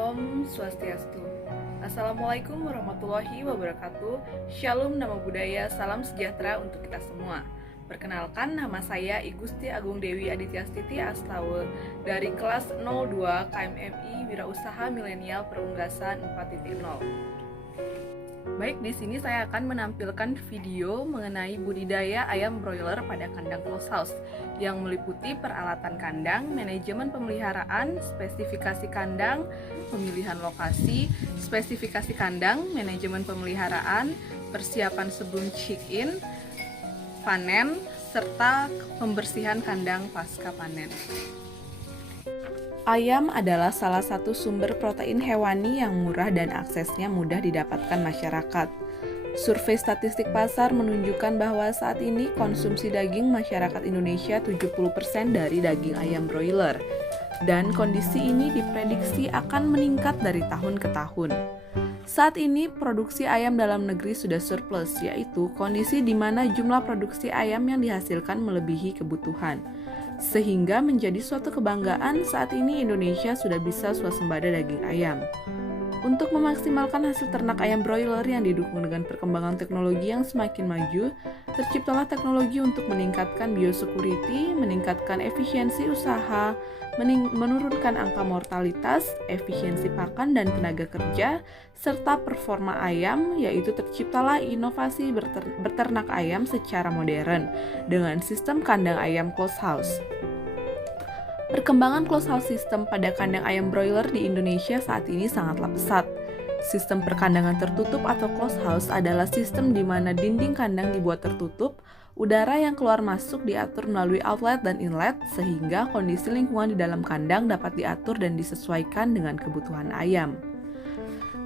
Om Swastiastu. Assalamualaikum warahmatullahi wabarakatuh. Shalom, nama budaya, salam sejahtera untuk kita semua. Perkenalkan, nama saya I Gusti Agung Dewi Adityastiti Astawa dari kelas 02 KMMI Wirausaha Milenial Perunggasan 4.0. Baik, di sini saya akan menampilkan video mengenai budidaya ayam broiler pada kandang close house yang meliputi peralatan kandang, manajemen pemeliharaan, spesifikasi kandang, pemilihan lokasi, spesifikasi kandang, manajemen pemeliharaan, persiapan sebelum check-in, panen, serta pembersihan kandang pasca panen. Ayam adalah salah satu sumber protein hewani yang murah dan aksesnya mudah didapatkan masyarakat. Survei statistik pasar menunjukkan bahwa saat ini konsumsi daging masyarakat Indonesia 70% dari daging ayam broiler. Dan kondisi ini diprediksi akan meningkat dari tahun ke tahun. Saat ini produksi ayam dalam negeri sudah surplus, yaitu kondisi di mana jumlah produksi ayam yang dihasilkan melebihi kebutuhan. Sehingga menjadi suatu kebanggaan saat ini Indonesia sudah bisa swasembada daging ayam. Untuk memaksimalkan hasil ternak ayam broiler yang didukung dengan perkembangan teknologi yang semakin maju, terciptalah teknologi untuk meningkatkan biosecurity, meningkatkan efisiensi usaha, menurunkan angka mortalitas, efisiensi pakan dan tenaga kerja, serta performa ayam, yaitu terciptalah inovasi beternak ayam secara modern dengan sistem kandang ayam close house. Perkembangan close house system pada kandang ayam broiler di Indonesia saat ini sangatlah pesat. Sistem perkandangan tertutup atau close house adalah sistem di mana dinding kandang dibuat tertutup, udara yang keluar masuk diatur melalui outlet dan inlet, sehingga kondisi lingkungan di dalam kandang dapat diatur dan disesuaikan dengan kebutuhan ayam.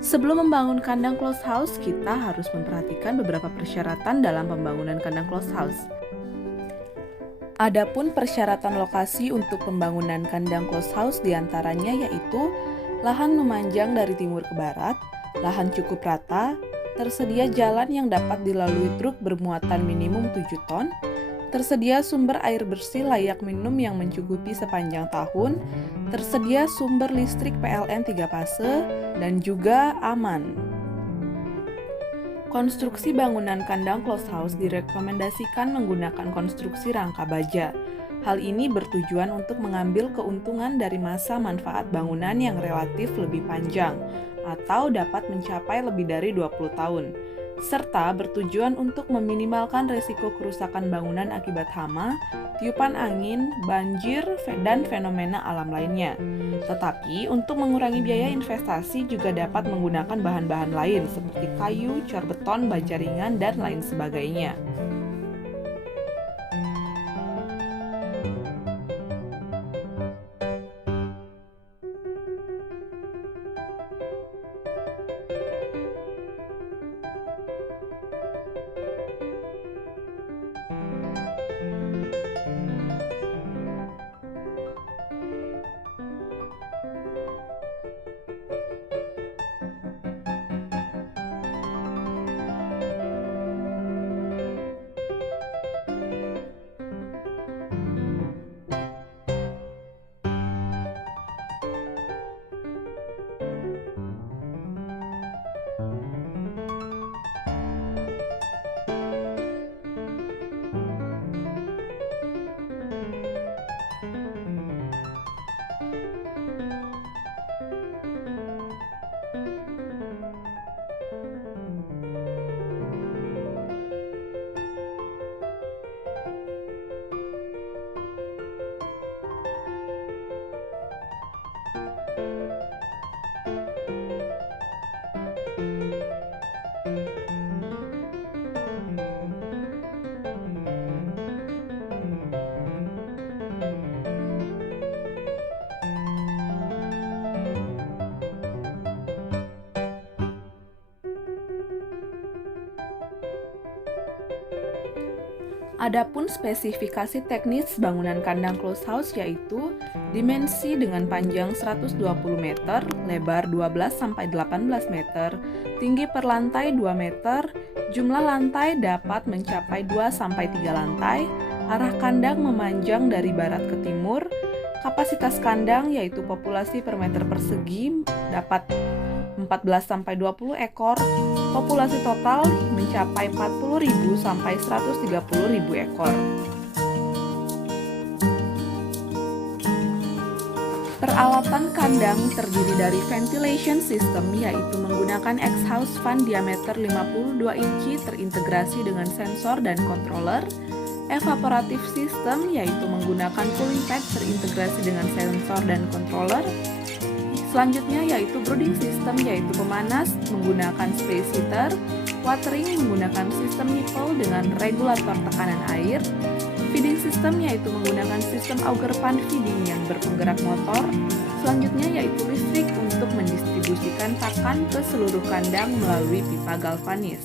Sebelum membangun kandang close house, kita harus memperhatikan beberapa persyaratan dalam pembangunan kandang close house. Adapun persyaratan lokasi untuk pembangunan kandang close house diantaranya yaitu lahan memanjang dari timur ke barat, lahan cukup rata, tersedia jalan yang dapat dilalui truk bermuatan minimum 7 ton, tersedia sumber air bersih layak minum yang mencukupi sepanjang tahun, tersedia sumber listrik PLN 3 fase, dan juga aman. Konstruksi bangunan kandang close house direkomendasikan menggunakan konstruksi rangka baja. Hal ini bertujuan untuk mengambil keuntungan dari masa manfaat bangunan yang relatif lebih panjang atau dapat mencapai lebih dari 20 tahun, serta bertujuan untuk meminimalkan risiko kerusakan bangunan akibat hama, tiupan angin, banjir, dan fenomena alam lainnya. Tetapi, untuk mengurangi biaya investasi juga dapat menggunakan bahan-bahan lain seperti kayu, cor beton, baja ringan, dan lain sebagainya. Adapun spesifikasi teknis bangunan kandang close house yaitu dimensi dengan panjang 120 meter, lebar 12-18 meter, tinggi per lantai 2 meter, jumlah lantai dapat mencapai 2-3 lantai, arah kandang memanjang dari barat ke timur, Kapasitas kandang yaitu populasi per meter persegi dapat 14-20 ekor, populasi total mencapai 40.000 sampai 130.000 ekor. Peralatan kandang terdiri dari ventilation system yaitu menggunakan exhaust fan diameter 52 inci terintegrasi dengan sensor dan controller, evaporative system yaitu menggunakan cooling pad terintegrasi dengan sensor dan controller. Selanjutnya yaitu brooding system yaitu pemanas menggunakan space heater, watering menggunakan sistem nipple dengan regulator tekanan air, feeding system yaitu menggunakan sistem auger pan feeding yang berpenggerak motor. Selanjutnya yaitu listrik untuk mendistribusikan pakan ke seluruh kandang melalui pipa galvanis.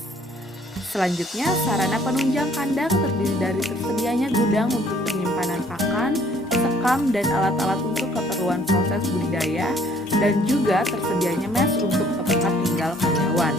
Selanjutnya, sarana penunjang kandang terdiri dari tersedianya gudang untuk penyimpanan pakan, sekam, dan alat-alat untuk keperluan proses budidaya, dan juga tersedianya mes untuk tempat tinggal karyawan.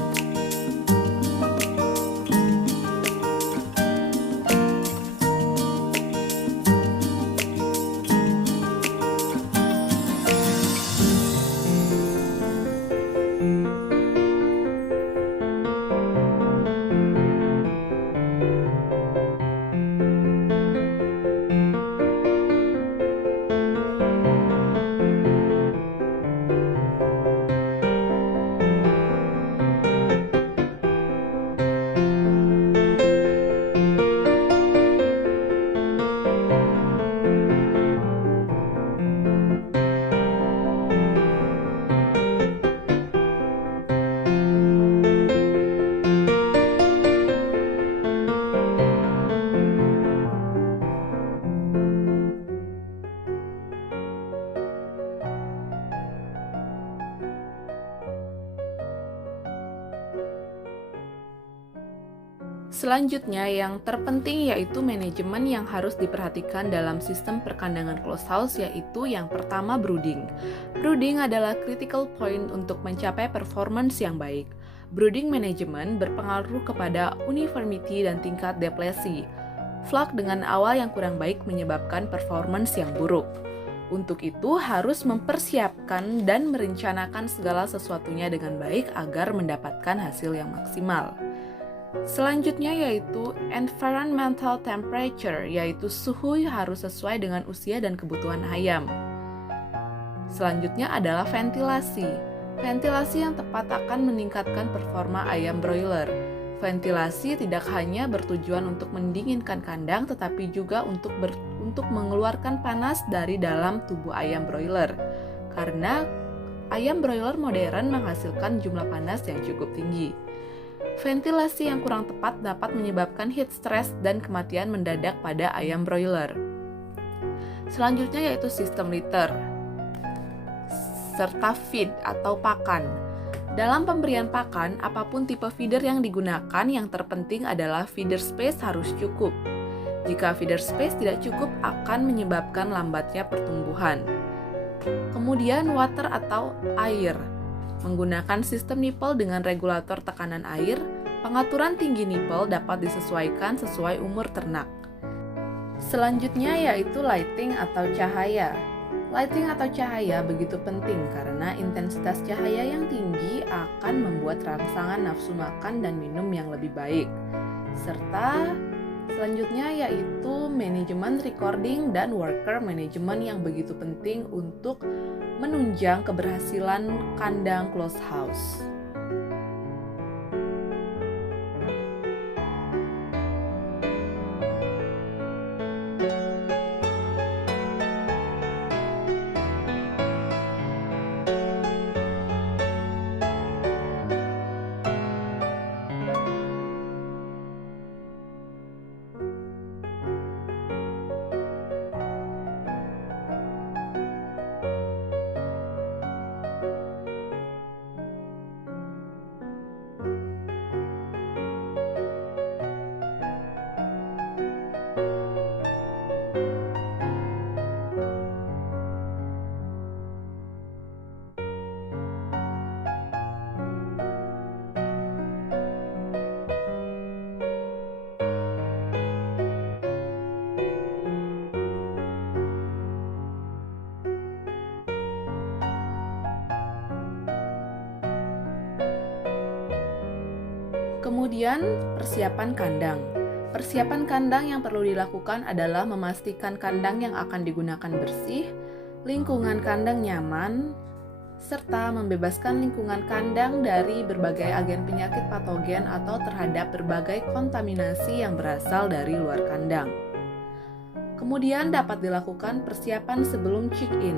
Selanjutnya yang terpenting yaitu manajemen yang harus diperhatikan dalam sistem perkandangan closed house yaitu yang pertama brooding. Brooding adalah critical point untuk mencapai performance yang baik. Brooding management berpengaruh kepada uniformity dan tingkat deplesi. Flock dengan awal yang kurang baik menyebabkan performance yang buruk. Untuk itu harus mempersiapkan dan merencanakan segala sesuatunya dengan baik agar mendapatkan hasil yang maksimal. Selanjutnya yaitu environmental temperature, yaitu suhu harus sesuai dengan usia dan kebutuhan ayam. Selanjutnya adalah ventilasi. Ventilasi yang tepat akan meningkatkan performa ayam broiler. Ventilasi tidak hanya bertujuan untuk mendinginkan kandang, tetapi juga untuk mengeluarkan panas dari dalam tubuh ayam broiler. Karena ayam broiler modern menghasilkan jumlah panas yang cukup tinggi. Ventilasi yang kurang tepat dapat menyebabkan heat stress dan kematian mendadak pada ayam broiler. Selanjutnya yaitu sistem litter serta feed atau pakan. Dalam pemberian pakan, apapun tipe feeder yang digunakan, yang terpenting adalah feeder space harus cukup. Jika feeder space tidak cukup, akan menyebabkan lambatnya pertumbuhan. Kemudian water atau air. Menggunakan sistem nipple dengan regulator tekanan air, pengaturan tinggi nipple dapat disesuaikan sesuai umur ternak. Selanjutnya yaitu lighting atau cahaya. Lighting atau cahaya begitu penting karena intensitas cahaya yang tinggi akan membuat rangsangan nafsu makan dan minum yang lebih baik. Serta selanjutnya yaitu manajemen recording dan worker management yang begitu penting untuk menunjang keberhasilan kandang closed house. Kemudian, persiapan kandang. Persiapan kandang yang perlu dilakukan adalah memastikan kandang yang akan digunakan bersih, lingkungan kandang nyaman, serta membebaskan lingkungan kandang dari berbagai agen penyakit patogen atau terhadap berbagai kontaminasi yang berasal dari luar kandang. Kemudian dapat dilakukan persiapan sebelum check-in.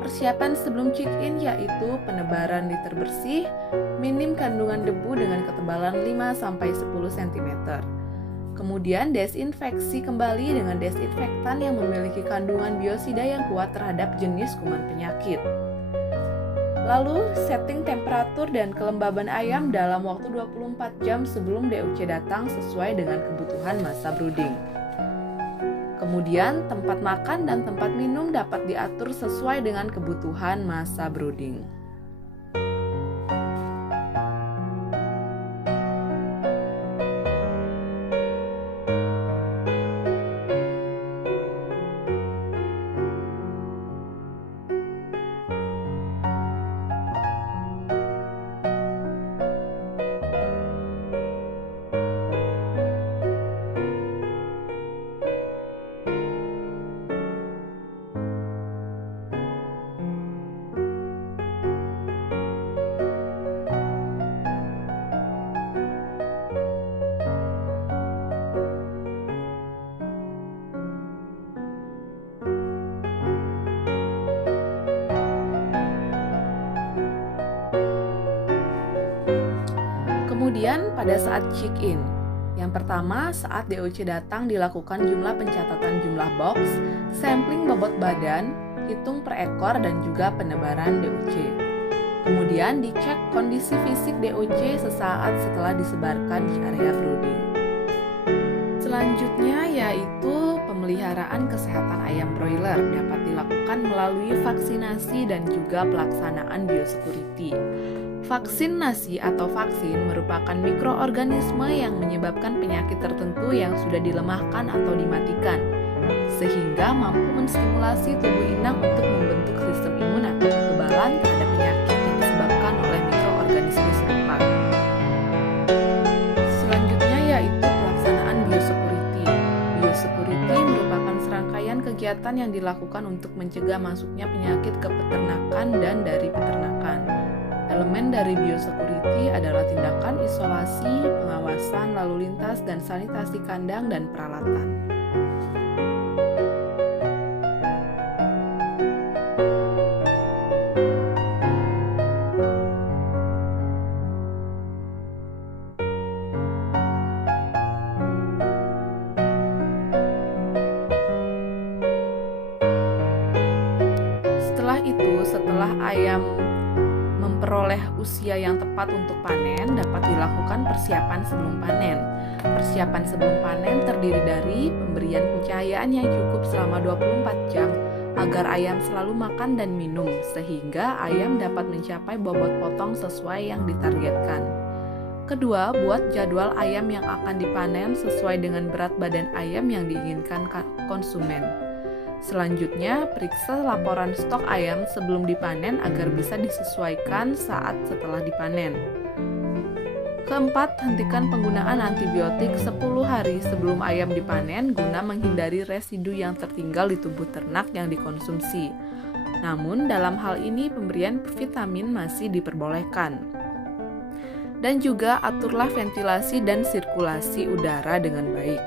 Persiapan sebelum check-in yaitu penebaran liter bersih, minim kandungan debu dengan ketebalan 5-10 cm. Kemudian desinfeksi kembali dengan desinfektan yang memiliki kandungan biosida yang kuat terhadap jenis kuman penyakit. Lalu, setting temperatur dan kelembaban ayam dalam waktu 24 jam sebelum DOC datang sesuai dengan kebutuhan masa brooding. Kemudian, tempat makan dan tempat minum dapat diatur sesuai dengan kebutuhan masa brooding. Kemudian pada saat check-in, yang pertama saat DOC datang dilakukan jumlah pencatatan jumlah box, sampling bobot badan, hitung per ekor dan juga penebaran DOC. Kemudian dicek kondisi fisik DOC sesaat setelah disebarkan di area brooding. Selanjutnya yaitu pemeliharaan kesehatan ayam broiler dapat dilakukan melalui vaksinasi dan juga pelaksanaan biosecurity. Vaksinasi atau vaksin merupakan mikroorganisme yang menyebabkan penyakit tertentu yang sudah dilemahkan atau dimatikan, sehingga mampu menstimulasi tubuh inang untuk membentuk sistem imun atau kekebalan terhadap penyakit yang disebabkan oleh mikroorganisme serupa. Selanjutnya yaitu pelaksanaan biosecurity. Biosecurity merupakan serangkaian kegiatan yang dilakukan untuk mencegah masuknya penyakit ke peternakan dan dari peternakan. Elemen dari biosecurity adalah tindakan isolasi, pengawasan lalu lintas, dan sanitasi kandang dan peralatan. Setelah itu, setelah ayam memperoleh usia yang tepat untuk panen, dapat dilakukan persiapan sebelum panen. Persiapan sebelum panen terdiri dari pemberian pencahayaan yang cukup selama 24 jam agar ayam selalu makan dan minum, sehingga ayam dapat mencapai bobot potong sesuai yang ditargetkan. Kedua, buat jadwal ayam yang akan dipanen sesuai dengan berat badan ayam yang diinginkan konsumen. Selanjutnya, periksa laporan stok ayam sebelum dipanen agar bisa disesuaikan saat setelah dipanen. Keempat, hentikan penggunaan antibiotik 10 hari sebelum ayam dipanen guna menghindari residu yang tertinggal di tubuh ternak yang dikonsumsi. Namun, dalam hal ini pemberian vitamin masih diperbolehkan. Dan juga aturlah ventilasi dan sirkulasi udara dengan baik.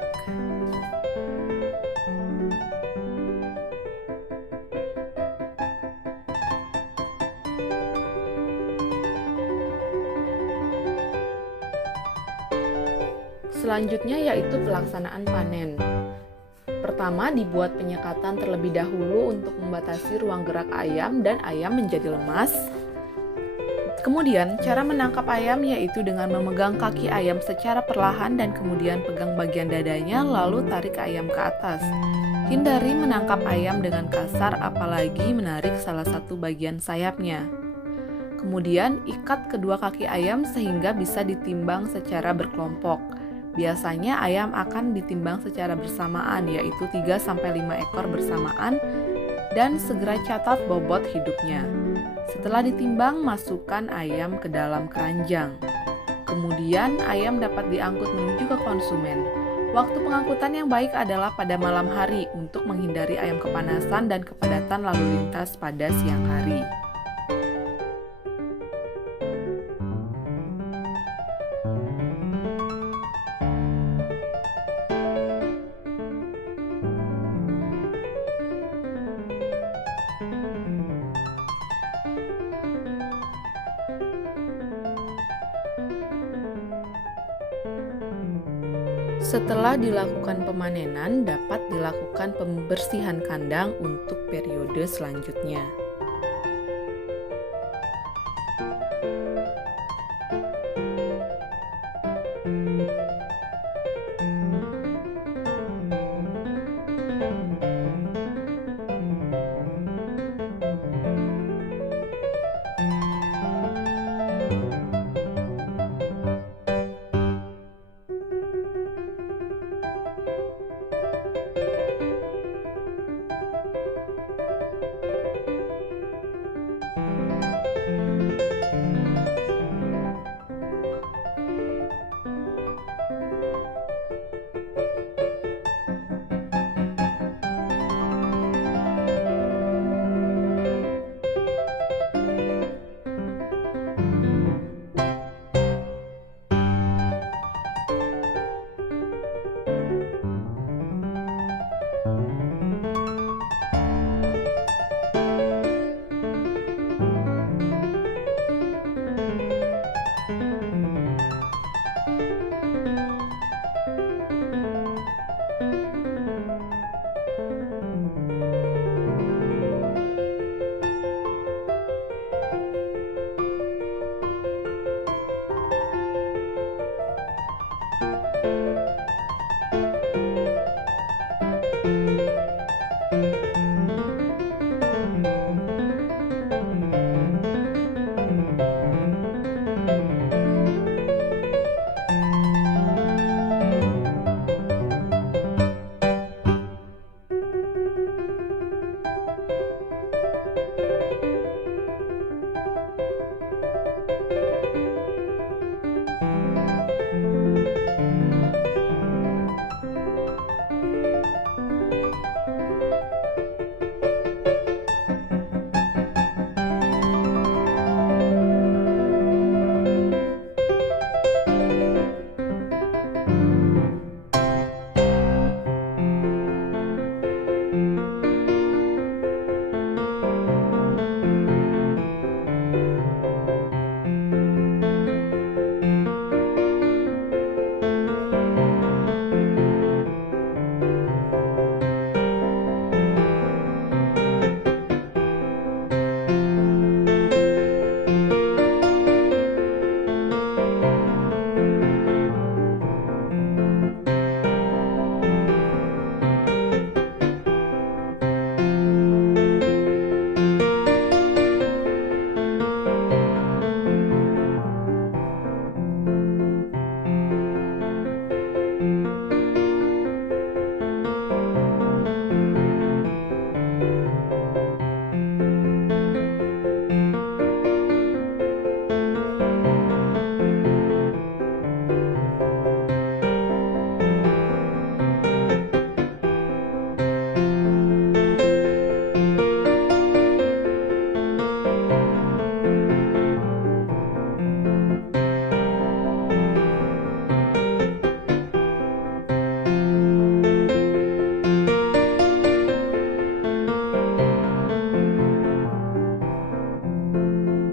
Selanjutnya yaitu pelaksanaan panen. Pertama, dibuat penyekatan terlebih dahulu untuk membatasi ruang gerak ayam dan ayam menjadi lemas. Kemudian, cara menangkap ayam yaitu dengan memegang kaki ayam secara perlahan dan kemudian pegang bagian dadanya lalu tarik ayam ke atas. Hindari menangkap ayam dengan kasar apalagi menarik salah satu bagian sayapnya. Kemudian, ikat kedua kaki ayam sehingga bisa ditimbang secara berkelompok. Biasanya ayam akan ditimbang secara bersamaan, yaitu 3-5 ekor bersamaan, dan segera catat bobot hidupnya. Setelah ditimbang, masukkan ayam ke dalam keranjang. Kemudian, ayam dapat diangkut menuju ke konsumen. Waktu pengangkutan yang baik adalah pada malam hari untuk menghindari ayam kepanasan dan kepadatan lalu lintas pada siang hari. Setelah dilakukan pemanenan, dapat dilakukan pembersihan kandang untuk periode selanjutnya.